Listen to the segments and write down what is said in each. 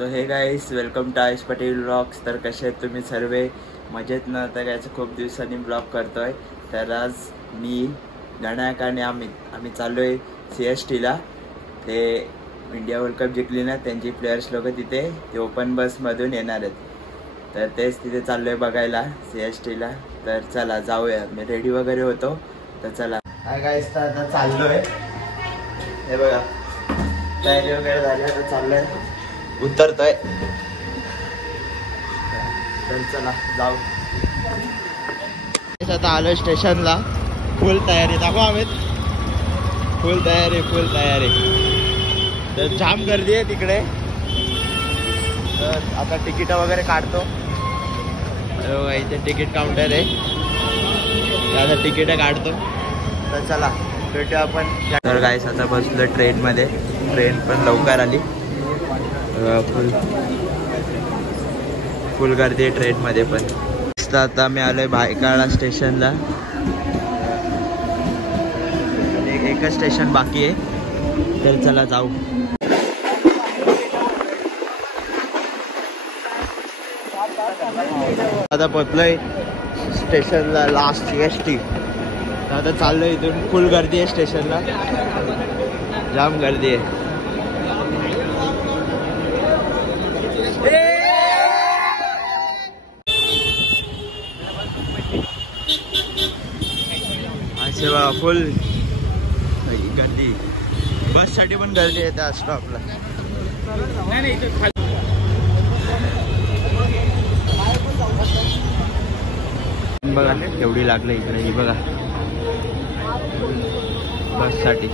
So hey guys, welcome to Ayush Patel blogs. तर कसे आहेत तुम्ही सर्व? मजेत ना? तर याचं खूप दिवसांनी ब्लॉग करतोय. तर आज मी गणायक आणि आम्ही चाललो आहे CSTला. ते इंडिया वर्ल्ड कप जिंकली ना, त्यांची प्लेयर्स लोक तिथे ते ओपन बसमधून येणार आहेत. तर तेच तिथे चाललो आहे बघायला CSTला. तर चला जाऊया. मी रेडी वगैरे होतो. तर चला. हाय गाईस, तर आता चाललो आहे. हे बघा, तयारी वगैरे झाली. आता चाललो आहे, उतरतोय. तर चला जाऊ. आता आलो स्टेशनला. फुल तयारी दाखवा आम्ही. फुल तयारी. तर जाम गर्दी आहे तिकडे. तर आता तिकीट वगैरे काढतो. इथे तिकीट काउंटर आहे. आता तिकीट काढतो. तर चला भेटूया आपण. तर गाईस, आता बसलो ट्रेनमध्ये. ट्रेन पण लवकर आली. फुल गर्दी आहे ट्रेनमध्ये पण. आता मी आलोय भायखळा स्टेशनला. एकच स्टेशन बाकी आहे. तर चला जाऊ. आता पोचलोय स्टेशनला, लास्ट CST. आता चाललोय इथून. फुल गर्दी आहे स्टेशनला, जाम गर्दी आहे. फुल गर्दी. बससाठी पण गर्दी आहे त्या स्टॉपला. बघा एवढी लागलं इकडे. ही बघा बससाठी.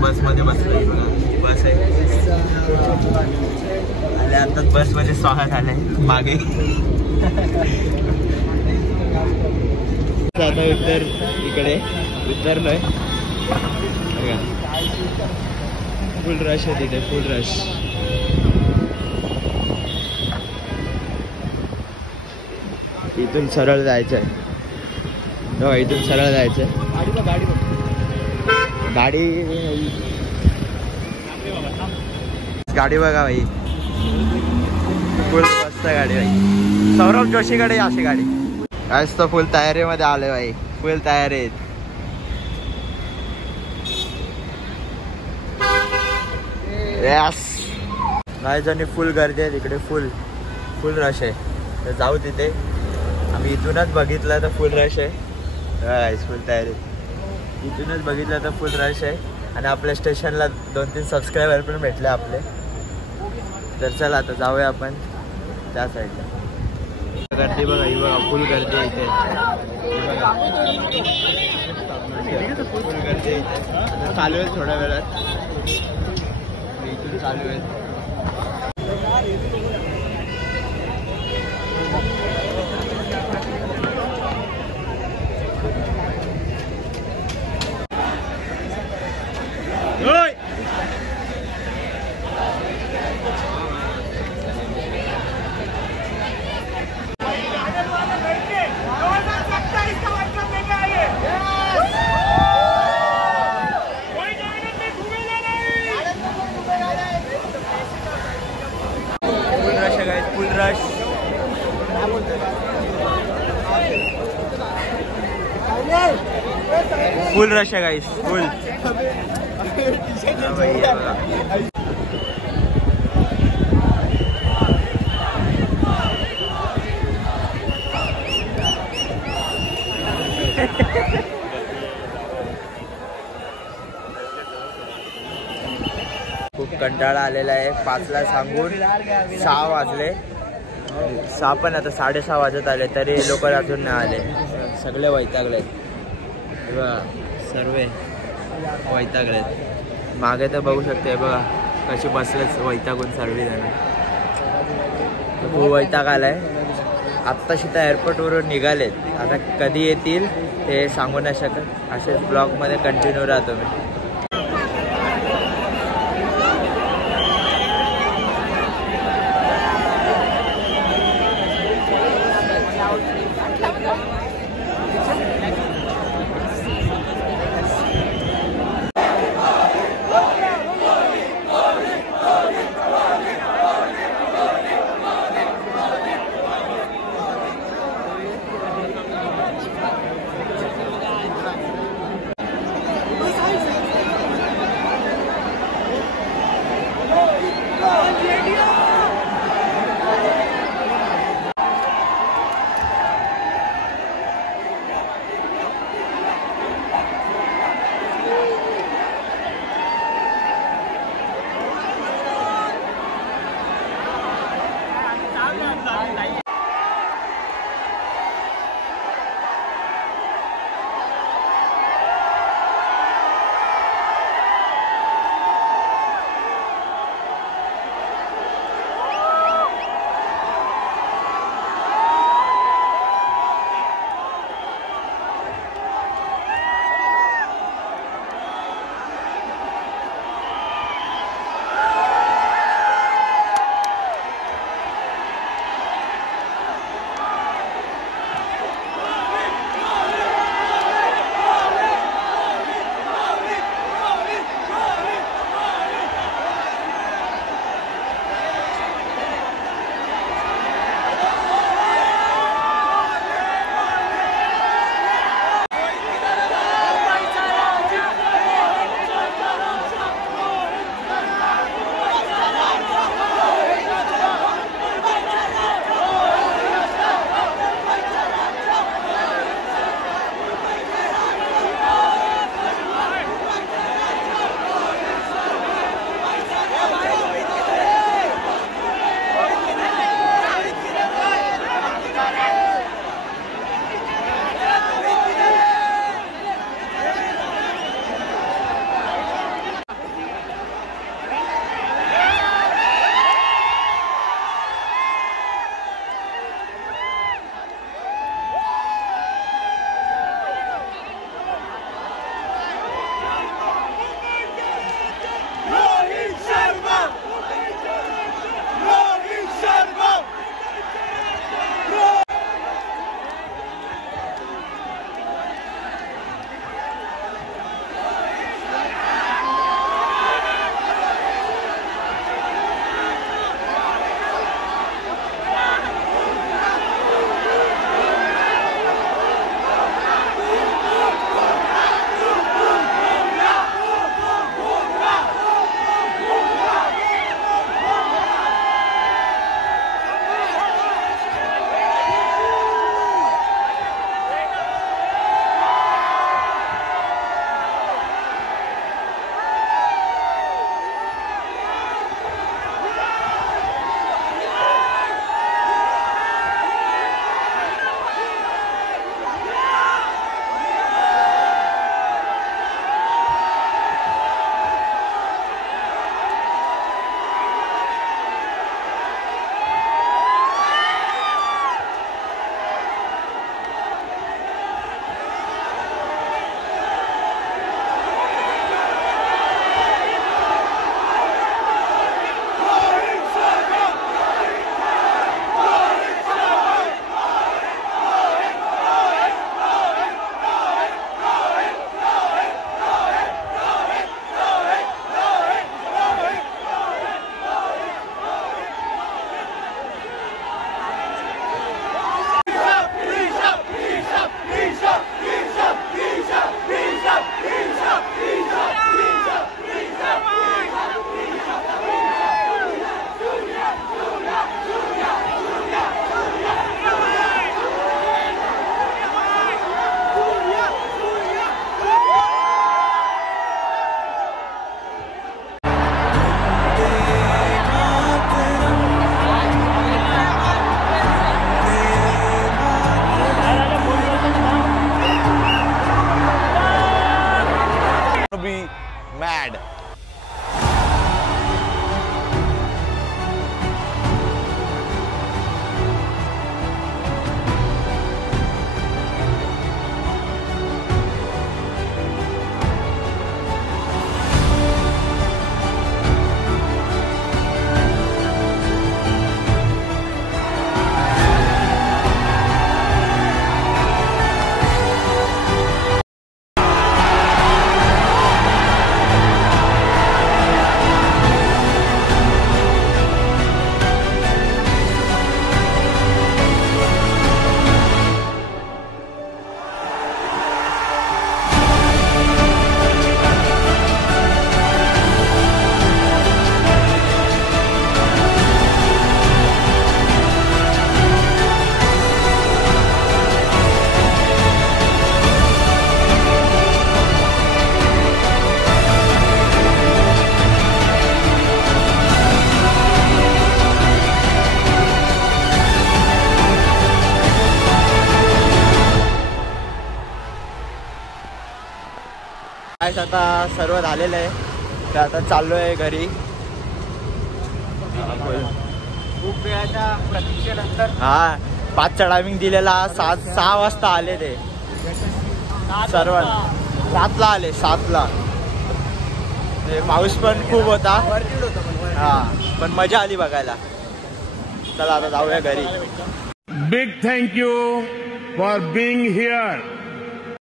बसमध्ये बसलो. बघा बस आहे. आणि आता बसमध्ये स्वागत आलंय मागे. आता इकडे उतरलोय. फुल रश आहे तिथे, फुल रश. इथून सरळ जायचंय. इथून सरळ जायचंय. गाडी बघा भाई. फुल मस्त गाडी भाई. सौरभ जोशीकडे अशी गाडी. आज तर फुल तयारीमध्ये आले भाई. फुल तयारीत. Yes guys. आणि फुल गर्दी आहे तिकडे. फुल रश आहे. तर जाऊ तिथे. आम्ही इथूनच बघितलं तर फुल रश आहे. फुल तयारीत. इथूनच बघितलं तर फुल रश आहे. आणि आपल्या स्टेशनला 2-3 सबस्क्रायबर पण भेटले आपले. तर चला आता जाऊया आपण त्या साईडला. गर्दी बघा, ही बघा फुल गर्दी आहे इथे. फुल गर्दी आहे इथे. चालू आहे थोड्या वेळात. इथून चालू आहे. फुल रश है गाइस. फुल. खूप कंटाळा आलेला आहे. 5ला सांगून 6 वाजले. 6 पण आता 6:30 वाजत आले तरी लोक अजून नाही आले. सगळे वैतागले. सर्व वैतागलेत. मागे तर बघू शकते बघा कशी बसलेच वैतागून सर्व जण. खूप वैताग आलाय. आत्ताशी तर एअरपोर्टवरून निघालेत. आता कधी येतील ते सांगू नाही शकत. असेच ब्लॉगमध्ये कंटिन्यू राहतो मी. B mad. आता सर्व झालेलं आहे, तर आता चाललोय घरी. खूप वेळाच्या प्रतीक्षेनंतर हा 5चा टायमिंग दिलेला, 6 वाजता आले ते सर्व. 7ला आले, 7ला. पाऊस पण खूप होता. हा पण मजा आली बघायला. चला आता जाऊया घरी. Big thank you for being here.